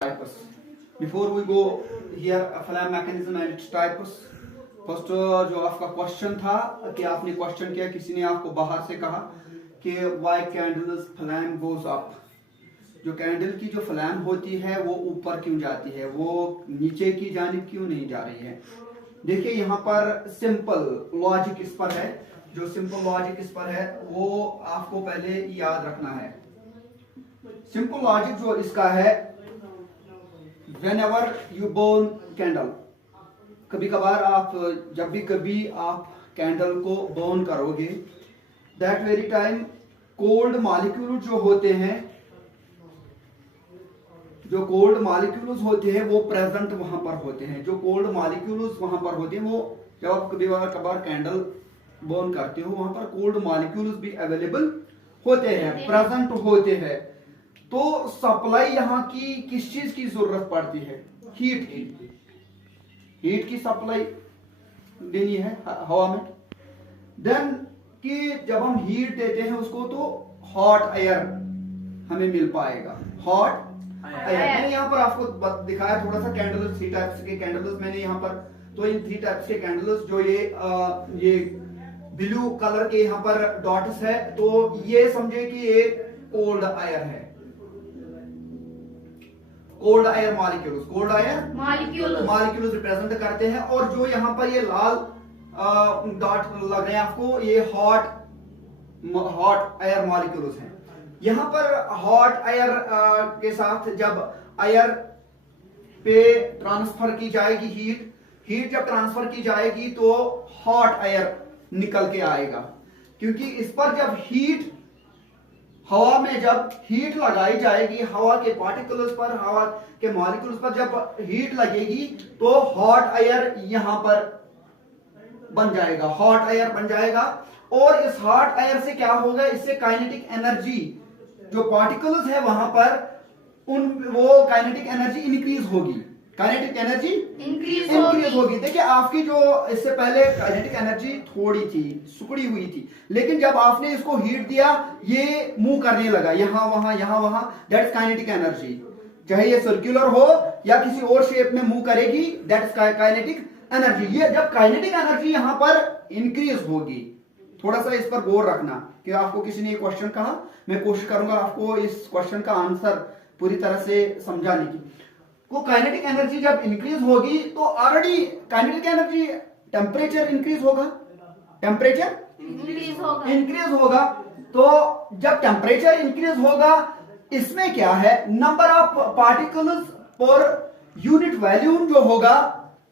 types. Before we go here, flame mechanism and its types. First जो आपका question था कि आपने क्वेश्चन किया, किसी ने आपको बाहर से कहा कि why candles flame goes up, जो कैंडल की जो फ्लैम होती है वो ऊपर क्यों जाती है, वो नीचे की जानिब क्यों नहीं जा रही है। देखिए यहाँ पर सिंपल लॉजिक इस पर है, जो सिंपल लॉजिक इस पर है वो आपको पहले याद रखना है। सिंपल लॉजिक जो इसका है, whenever you burn candle, कभी कभार आप जब भी कभी आप कैंडल को बर्न करोगे, that very time cold molecule जो होते हैं, जो कोल्ड मॉलिक्यूल्स होते हैं वो प्रेजेंट वहां पर होते हैं। जो कोल्ड मॉलिक्यूल्स वहां पर होते हैं वो जब आप कभी कभार कैंडल बर्न करते हो वहां पर कोल्ड मॉलिक्यूल्स भी अवेलेबल होते हैं, प्रेजेंट होते हैं। तो सप्लाई यहाँ की किस चीज की जरूरत पड़ती है, हीट की, हीट की सप्लाई देनी है हवा में। देन कि जब हम हीट देते हैं उसको तो हॉट एयर हमें मिल पाएगा, हॉट एयर। मैंने यहाँ पर आपको दिखाया थोड़ा सा कैंडल्स, 3 टाइप्स के कैंडल्स मैंने यहाँ पर, तो इन 3 टाइप्स के कैंडल्स जो ये ब्लू कलर के यहाँ पर डॉट्स है, तो ये समझे कि ये कोल्ड एयर है, cold air molecules, cold air molecules represent करते हैं। और जो यहाँ पर ये लाल डॉट लग रहे हैं आपको, ये हॉट एयर मॉलिक्यूल्स हैं। यहाँ पर हॉट एयर के साथ जब एयर पे ट्रांसफर की जाएगी हीट जब ट्रांसफर की जाएगी तो हॉट एयर निकल के आएगा, क्योंकि इस पर जब हीट, हवा में जब हीट लगाई जाएगी, हवा के पार्टिकल्स पर, हवा के मॉलिक्यूल्स पर जब हीट लगेगी तो हॉट एयर यहां पर बन जाएगा, हॉट एयर बन जाएगा। और इस हॉट एयर से क्या होगा, इससे काइनेटिक एनर्जी जो पार्टिकल्स है वहां पर वो काइनेटिक एनर्जी इंक्रीज होगी, काइनेटिक एनर्जी इंक्रीज होगी। देखिए आपकी जो इससे पहले काइनेटिक एनर्जी थोड़ी थी, सुकड़ी हुई थी, लेकिन जब आपने इसको हीट दिया ये मूव करने लगा, यहां वहां, दैट इज काइनेटिक एनर्जी। चाहे ये सर्कुलर हो या किसी और शेप में मूव करेगी, दैट इज काइनेटिक एनर्जी। ये जब काइनेटिक एनर्जी यहां पर इंक्रीज होगी, थोड़ा सा इस पर गौर रखना कि आपको किसी ने क्वेश्चन कहा, मैं कोशिश करूंगा आपको इस क्वेश्चन का आंसर पूरी तरह से समझाने की। वो काइनेटिक एनर्जी जब इंक्रीज होगी तो already kinetic energy, temperature increase होगा, टेम्परेचर इंक्रीज होगा। तो जब टेम्परेचर इंक्रीज होगा, इसमें क्या है, number of particles per unit volume जो होगा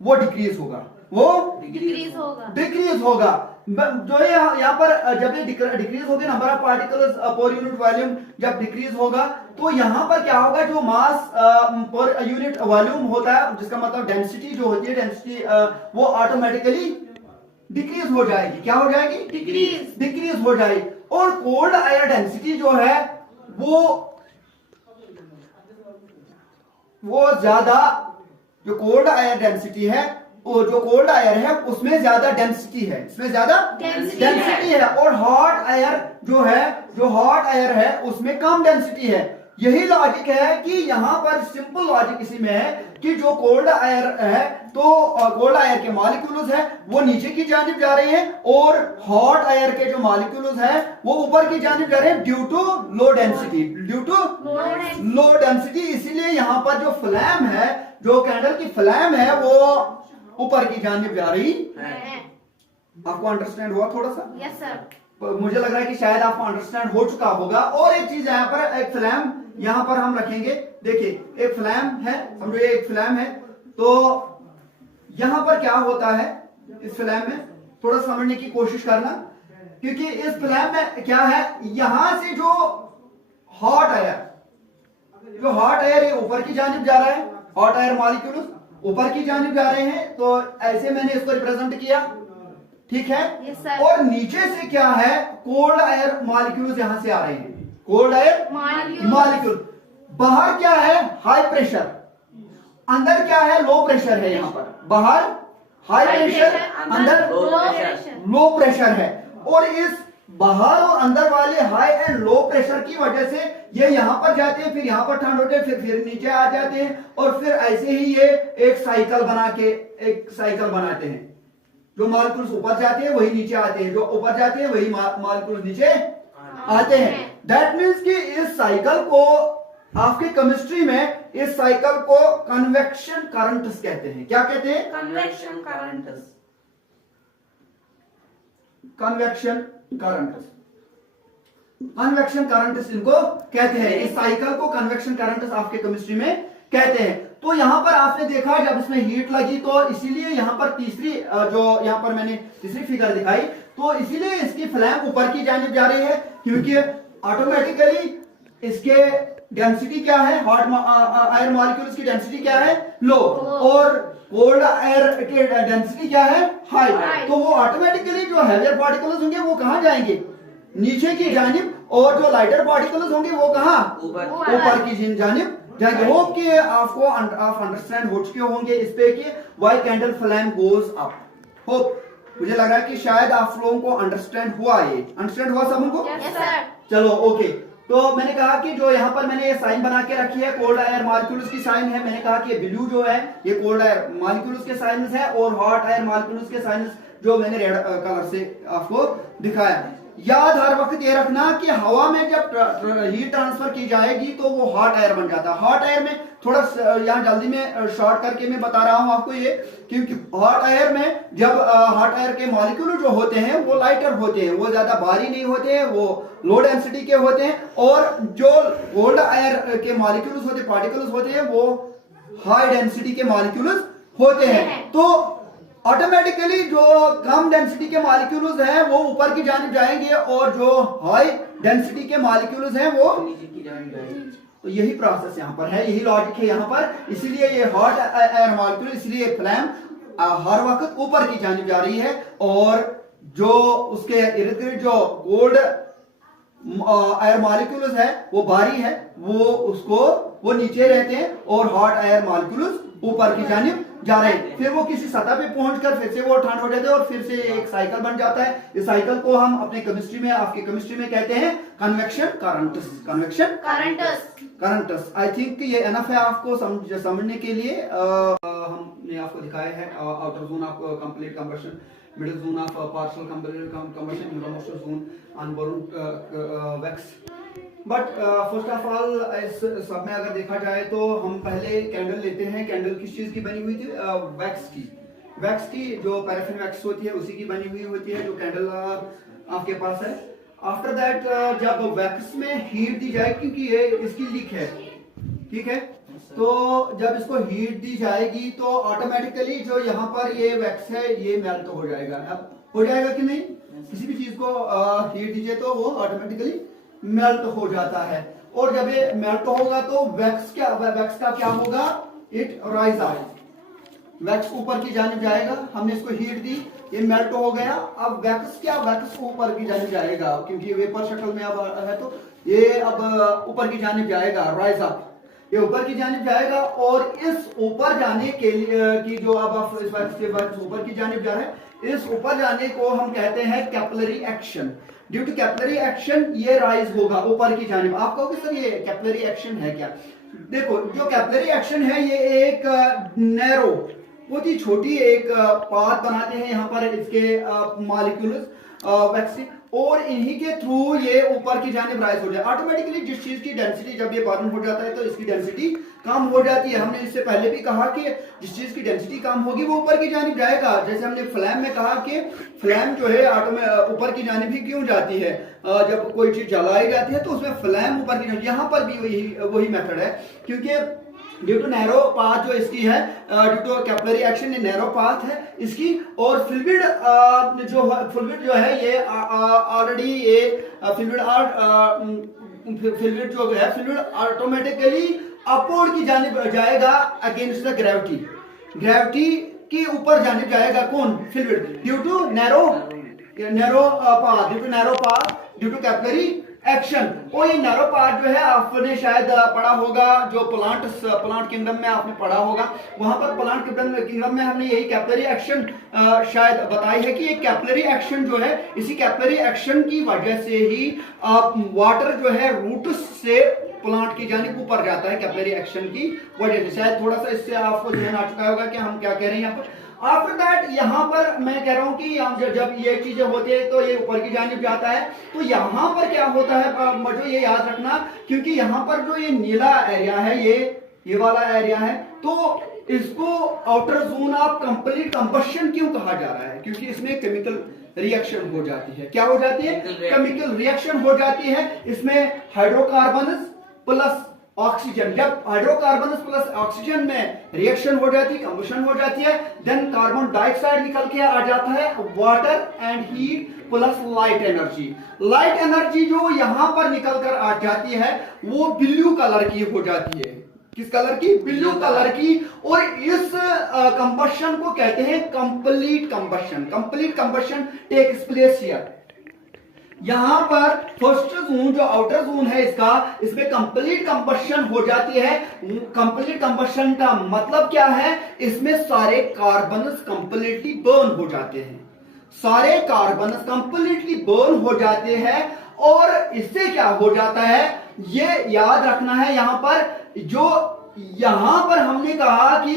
वो डिक्रीज होगा, वो डिक्रीज होगा। जो यहाँ पर जब ये डिक्रीज होगी, number of particles per unit volume जब डिक्रीज होगा, तो यहाँ पर क्या होगा, जो मास पर यूनिट वॉल्यूम होता है, जिसका मतलब डेंसिटी जो होती है, डेंसिटी वो ऑटोमेटिकली डिक्रीज हो जाएगी। क्या हो जाएगी, डिक्रीज हो जाएगी। और कोल्ड एयर डेंसिटी जो है वो ज्यादा, जो कोल्ड एयर डेंसिटी है, वो जो कोल्ड एयर है उसमें ज्यादा डेंसिटी है, इसमें ज्यादा डेंसिटी है। और हॉट एयर जो है, जो हॉट एयर है उसमें कम डेंसिटी है। यही लॉजिक है कि यहां पर सिंपल लॉजिक इसी में है कि जो कोल्ड एयर है, तो कोल्ड एयर के मॉलिक्यूल्स है वो नीचे की जानिब जा रहे हैं, और हॉट एयर के जो मॉलिक्यूल्स है वो ऊपर की जानिब जा रहे हैं, due to low density, due to low density. इसीलिए यहां पर जो फ्लैम है, जो कैंडल की फ्लैम है वो ऊपर की जानिब जा रही है। आपको अंडरस्टैंड हुआ थोड़ा सा? Yes sir. मुझे लग रहा है कि शायद आपको अंडरस्टैंड हो चुका होगा। और एक चीज यहाँ पर, एक फ्लैम यहाँ पर हम रखेंगे। देखिए एक फ्लैम है, समझो ये एक फ्लैम है, तो यहाँ पर क्या होता है, इस फ्लैम में थोड़ा समझने की कोशिश करना, क्योंकि इस फ्लैम में क्या है, यहां से जो हॉट एयर ऊपर की जानिब जा रहा है, हॉट एयर मॉलिक्यूल्स ऊपर की जानिब जा रहे हैं, तो ऐसे मैंने इसको रिप्रेजेंट किया, ठीक है। yes, और नीचे से क्या है, कोल्ड एयर मॉलिक्यूल्स यहां से आ रहे हैं, कोल्ड एयर मॉलिक्यूल। बाहर क्या है, हाई प्रेशर, अंदर क्या है, लो प्रेशर है। यहाँ पर बाहर हाई प्रेशर, अंदर लो प्रेशर है। और इस बाहर और अंदर वाले हाई एंड लो प्रेशर की वजह से ये यहां पर जाते हैं, फिर यहां पर ठंड होते हैं, फिर नीचे आ जाते हैं, और फिर ऐसे ही ये एक साइकिल बनाते हैं। जो मॉलिक्यूल्स ऊपर जाते हैं वही नीचे आते हैं, जो ऊपर जाते हैं वही मॉलिक्यूल्स नीचे आते हैं। दैट मीन्स कि इस साइकिल को आपके केमिस्ट्री में इस साइकिल को कन्वेक्शन करंट्स कहते हैं। क्या कहते हैं? Convection currents. Convection currents, convection currents इनको कहते हैं। इस साइकिल को कन्वेक्शन करंट्स आपके केमिस्ट्री में कहते हैं। तो यहां पर आपने देखा जब इसमें हीट लगी तो इसीलिए यहां पर तीसरी जो यहां पर मैंने तीसरी फिगर दिखाई, तो इसीलिए इसकी फ्लैम ऊपर की जानिब जा रही है, क्योंकि ऑटोमेटिकली इसके डेंसिटी क्या है, हॉट एयर मॉलिक्यूल्स की डेंसिटी क्या है, लो, और कोल्ड एयर की डेंसिटी क्या है, हाई। तो वो ऑटोमेटिकली जो हैवियर पार्टिकल्स होंगे वो कहां जाएंगे, नीचे की जानिब, और जो लाइटर पार्टिकल्स होंगे वो कहां, ऊपर की जानिब जाएंगे। होप कि आपको आप अंडरस्टैंड हो चुके होंगे इस पे कि why candle flame goes up. Hope मुझे लग रहा है कि शायद आप लोगों को अंडरस्टैंड हुआ, ये अंडरस्टैंड हुआ सब उनको? Yes sir. चलो ओके। तो मैंने कहा कि जो यहाँ पर मैंने ये साइन बना के रखी है, कोल्ड एयर मॉलिक्यूल्स की साइन है। मैंने कहा कि ब्लू जो है ये कोल्ड एयर मॉलिक्यूल्स के साइंस है, और हॉट एयर मॉलिक्यूल्स के साइंस जो मैंने रेड कलर से आपको दिखाया। याद हर वक्त ये रखना कि हवा में जब हीट ट्रांसफर की जाएगी तो वो हॉट एयर बन जाता है। हॉट एयर में थोड़ा यहाँ जल्दी में शॉर्ट करके मैं बता रहा हूं आपको ये, क्योंकि हॉट एयर में जब हॉट एयर के मॉलिक्यूल जो होते हैं वो लाइटर होते हैं, वो ज्यादा भारी नहीं होते हैं, वो लो डेंसिटी के होते हैं, और जो कोल्ड एयर के मॉलिक्यूल्स होते पार्टिकल्स होते हैं वो हाई डेंसिटी के मॉलिक्यूल्स होते हैं। तो ऑटोमेटिकली जो कम डेंसिटी के मॉलिक्यूल्स हैं वो ऊपर की जानिब जाएंगे, और जो हाई डेंसिटी के मॉलिक्यूल्स हैं वो नीचे की जानिब जाएंगे। तो यही प्रोसेस यहाँ पर है, यही लॉजिक है यहाँ पर। इसलिए ये हॉट एयर मॉलिक्यूल, इसलिए फ्लेम हर वक्त ऊपर की जानिब जा रही है, और जो उसके इर्द गिर्द जो कोल्ड एयर मॉलिक्यूल्स है वो भारी है, वो नीचे रहते हैं, और हॉट एयर मॉलिक्यूल्स ऊपर की जानिब जा रहे हैं। फिर वो किसी सतह पे पहुंचकर फिर से वो ठंड हो जाते हैं, और फिर से एक साइकिल बन जाता है। इस साइकिल को हम अपने केमिस्ट्री में, आपके केमिस्ट्री में कहते हैं convection currents. Convection currents. I think ये एनफ है आपको समझने के लिए। हमने आपको दिखाया है outer zone of complete combustion, middle zone of partial combustion, innermost zone unburned wax. But first of all इस सब में अगर देखा जाए तो हम पहले कैंडल लेते हैं। कैंडल किस चीज की बनी हुई थी? वैक्स की। वैक्स की जो पैराफिन वैक्स होती है उसी की बनी हुई होती है जो कैंडल आपके पास है। आफ्टर दैट जब वैक्स में हीट दी जाए, क्योंकि ये इसकी लीक है, ठीक है, तो जब इसको हीट दी जाएगी तो ऑटोमेटिकली जो यहाँ पर ये वैक्स है ये मेल्ट हो जाएगा। अब हो जाएगा कि नहीं? किसी भी चीज को हीट दीजिए तो वो ऑटोमेटिकली मेल्ट हो जाता है, और जब ये मेल्ट होगा तो वैक्स का क्या होगा? It rise up. वैक्स ऊपर की जानिब जाएगा। हमने इसको हीट दी, ये मेल्ट हो गया। अब वैक्स ऊपर की जानिब जाएगा, क्योंकि वेपर शक्ल में अब है तो ये अब ऊपर की जानिब जाएगा, राइज अप। ये ऊपर की जानिब जाएगा, और इस ऊपर जाने के लिए की जो अब इस वैक्स ऊपर की जानिब जा रहा है, इस ऊपर जाने को हम कहते हैं capillary action. Due to capillary action ये राइज होगा ऊपर की जानिब। आप कहोगे सर ये कैपिलरी एक्शन है क्या? देखो, जो कैपिलरी एक्शन है ये एक नैरो, बहुत ही छोटी एक पाथ बनाते हैं यहाँ पर इसके मॉलिक्यूल्स वैक्स के, और इन्हीं के थ्रू ये ऊपर की जानिब राइज हो जाए। ऑटोमेटिकली जिस चीज की डेंसिटी जब ये बर्न हो जाता है तो इसकी डेंसिटी कम हो जाती है। हमने इससे पहले भी कहा कि जिस चीज की डेंसिटी कम होगी वो ऊपर की जानिब जाएगा। जैसे हमने फ्लैम में कहा कि फ्लैम जो है ऊपर की जानिब ही क्यों जाती है? जब कोई चीज जलाई जाती है तो उसमें फ्लैम ऊपर की जानिब। यहाँ पर भी वही मेथड है, क्योंकि ड्यू टू नैरो पाथ जो इसकी है, ड्यू टू कैपिलरी एक्शन, ये नैरो पाथ है इसकी, और फ्लूइड जो है ये ऑलरेडी ये फ्लूइड जो है फ्लूइड ऑटोमेटिकली अपवर्ड की जानिब जाएगा अगेंस्ट द ग्रेविटी की ऊपर जानिब जाएगा। कौन? Fluid. Due to narrow path, due to capillary action. और ये नैरो पार्ट जो है आपने शायद पढ़ा होगा, जो प्लांट किंगडम में आपने पढ़ा होगा, वहां पर प्लांट किंगडम में हमने यही कैपिलरी एक्शन शायद बताई है कि ये कैपिलरी एक्शन जो है, इसी कैपिलरी एक्शन की वजह से ही वाटर जो है रूट्स से प्लांट की जानिब ऊपर जाता है, कैपिलरी एक्शन की वजह से। शायद थोड़ा सा इससे आपको ध्यान आ चुका होगा कि हम क्या कह रहे हैं यहाँ पर। आफ्टर दैट यहाँ पर मैं कह रहा हूं कि जब ये चीजें होती है तो ये ऊपर की जानिब जाता है। तो यहाँ पर क्या होता है, मुझे ये याद रखना, क्योंकि यहाँ पर जो ये नीला एरिया है, ये वाला एरिया है, तो इसको outer zone of complete combustion क्यों कहा जा रहा है? क्योंकि इसमें केमिकल रिएक्शन हो जाती है। क्या हो जाती है? केमिकल रिएक्शन हो जाती है। इसमें हाइड्रोकार्बन प्लस ऑक्सीजन, जब हाइड्रोकार्बन प्लस ऑक्सीजन में रिएक्शन हो जाती है, कंबशन हो जाती है, देन कार्बन डाइऑक्साइड निकल के आ जाता है, water and heat plus light energy. Light energy जो यहां पर निकल कर आ जाती है वो ब्लू कलर की हो जाती है। किस कलर की? ब्लू कलर की। और इस कंबशन को कहते हैं complete combustion. Complete combustion takes place here. यहां पर फर्स्ट जोन जो आउटर जोन है इसका, इसमें कंप्लीट कंबशन हो जाती है। कंप्लीट कंबशन का मतलब क्या है? इसमें सारे कार्बन कंप्लीटली बर्न हो जाते हैं, सारे कार्बन कंप्लीटली बर्न हो जाते हैं। और इससे क्या हो जाता है ये याद रखना है। यहां पर जो यहां पर हमने कहा कि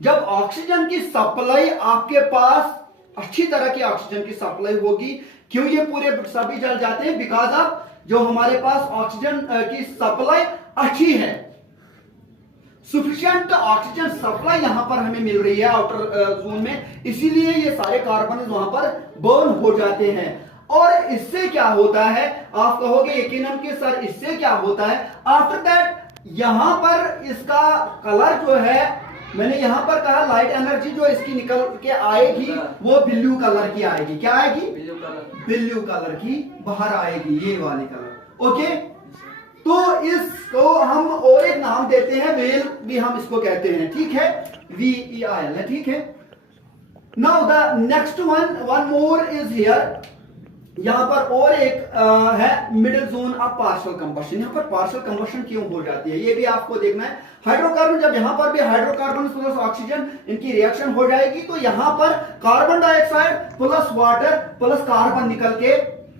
जब ऑक्सीजन की सप्लाई आपके पास अच्छी तरह की ऑक्सीजन की सप्लाई होगी, क्यों ये पूरे सभी जल जाते हैं? बिकॉज ऑफ जो हमारे पास ऑक्सीजन की सप्लाई अच्छी है, सफिशिएंट ऑक्सीजन सप्लाई यहां पर हमें मिल रही है आउटर जोन में, इसीलिए ये सारे कार्बन वहां पर बर्न हो जाते हैं। और इससे क्या होता है? आप कहोगे यकीनन कि सर इससे क्या होता है? आफ्टर दैट यहां पर इसका कलर जो है, मैंने यहां पर कहा लाइट एनर्जी जो इसकी निकल के आएगी वो ब्लू कलर की आएगी। क्या आएगी? ब्लू कलर की बाहर आएगी, ये वाली कलर। ओके, तो इसको हम और एक नाम देते हैं, वेल भी हम इसको कहते हैं, ठीक है, VEIL है, ठीक है। Now the next one more is here. यहां पर और एक है middle zone of partial combustion. यहां पर पार्शियल कंबशन क्यों हो जाती है ये भी आपको देखना है। हाइड्रोकार्बन, जब यहां पर भी हाइड्रोकार्बन प्लस ऑक्सीजन इनकी रिएक्शन हो जाएगी तो यहां पर carbon dioxide plus water plus carbon निकल के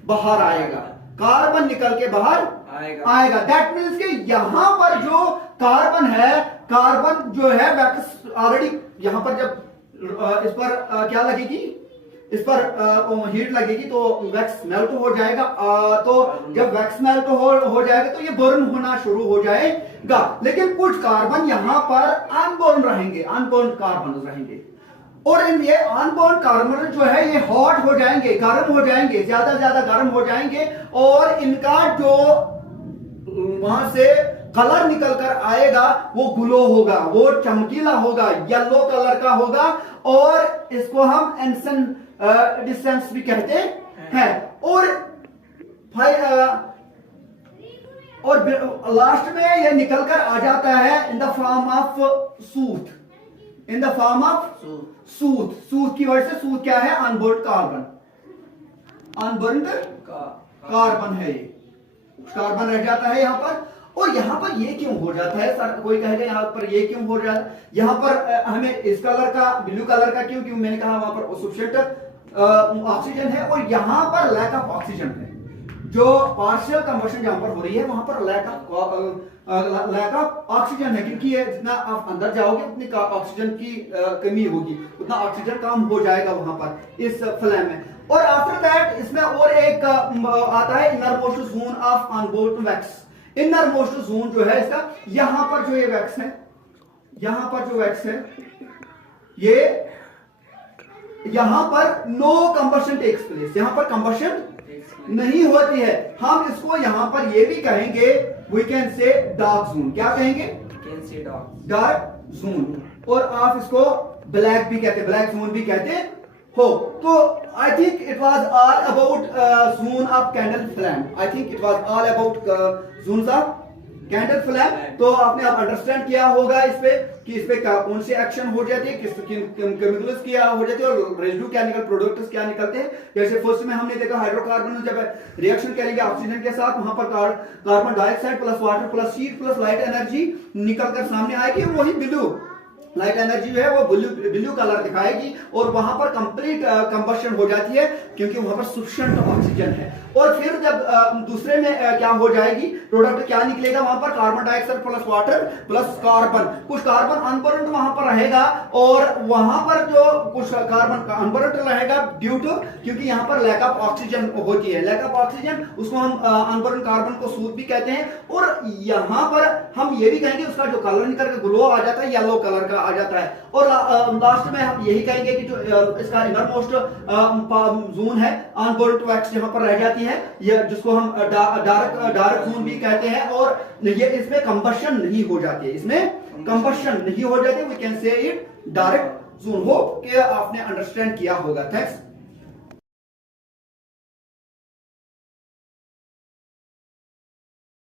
बाहर आएगा, कार्बन निकल के बाहर आएगा। दैट मीन्स कि यहां पर जो कार्बन है, कार्बन जो है वैक्स ऑलरेडी यहां पर जब इस पर क्या लगेगी, इस पर हीट लगेगी तो वैक्स मेल्ट हो जाएगा। तो जब वैक्स मेल्ट हो जाएगा तो ये बर्न होना शुरू हो जाएगा। लेकिन कुछ कार्बन यहां पर अनबर्न रहेंगे, अनबर्न कार्बन रहेंगे। और इन ये अनबर्न कार्बन जो है ये हॉट हो जाएंगे, गर्म हो जाएंगे, ज्यादा गर्म हो जाएंगे। और इनका जो वहां से कलर निकल कर आएगा वो ग्लो होगा, वो चमकीला होगा, येलो कलर का होगा। और इसको हम एंसन डिस्टेंस भी कहते हैं। और लास्ट में ये निकलकर आ जाता है in the form of soothe, in the form of soothe. Soothe की वजह से, सूथ क्या है? अनबर्न्ड कार्बन, अनबर्न्ड कार्बन है, ये कार्बन रह जाता है यहां पर। और यहां पर ये क्यों हो जाता है सर? कोई कहेगा यहां पर ये क्यों हो जाता है? यहां पर हमें इस कलर का, ब्लू कलर का क्यों? क्यों मैंने कहा वहां पर सफिशिएंट ऑक्सीजन है और यहां पर लैक ऑफ ऑक्सीजन है। जो पार्शियल कंबशन जहां पर हो रही है वहां पर लैक ऑफ ऑक्सीजन है, क्योंकि ये जितना आप अंदर जाओगे उतनी ऑक्सीजन की कमी होगी, उतना ऑक्सीजन कम हो जाएगा वहां पर इस फ्लेम में। और आफ्टर दैट इसमें और एक आता है inner most zone of unburned wax. Inner most zone जो है इसका, यहां पर जो ये वैक्स है, यहां पर जो वैक्स है, ये यहां पर नो कंबशन टेक्स प्लेस, यहां पर कंबशन नहीं होती है। हम इसको यहां पर ये भी कहेंगे, we can say dark zone. क्या कहेंगे? Dark zone. और आप इसको ब्लैक भी कहते, ब्लैक जोन भी कहते हो। तो I think it was all about zone of candle flame. I think it was all about zones of candle flame. तो आपने आप अंडरस्टैंड किया होगा इस पे कि इस पे कौन सी एक्शन हो जाती है, किस केमिकल्स क्या हो जाती है और रेजिड्यू क्या प्रोडक्ट्स क्या निकलते हैं। जैसे फर्स्ट में हमने देखा हाइड्रोकार्बन जब रिएक्शन करेंगे ऑक्सीजन के साथ, वहां पर carbon dioxide plus water plus heat plus light energy निकलकर सामने आएगी, वही ब्लू लाइट एनर्जी जो है वो ब्लू कलर दिखाएगी और वहां पर कंप्लीट कंबशन हो जाती है क्योंकि वहां पर सफिशिएंट ऑक्सीजन है। और फिर जब दूसरे में क्या हो जाएगी, प्रोडक्ट क्या निकलेगा, वहां पर carbon dioxide plus water plus carbon, कुछ कार्बन अनबर्न्ड वहां पर रहेगा और वहां पर जो कुछ कार्बन अनबर्न्ड रहेगा ड्यू टू, क्योंकि यहां पर लैक ऑफ ऑक्सीजन होती है, लैक ऑफ ऑक्सीजन, उसको हम अनबर्न्ड कार्बन को सूट भी कहते हैं। और यहां पर हम ये भी कहेंगे उसका जो कलर निकल के ग्लो आ जाता है, येलो कलर का आ जाता है। और लास्ट में हम यही कहेंगे कि जो इसका इनर मोस्ट जोन है अनबर्न्ड वैक्स यहां पर रह जाती है, ये जिसको हम डार्क जोन भी कहते हैं। और ये इसमें कंबशन नहीं हो जाती है, इसमें कंबशन नहीं हो जाती, we can say it dark zone. Hope कि आपने अंडरस्टैंड किया होगा। थैंक्स।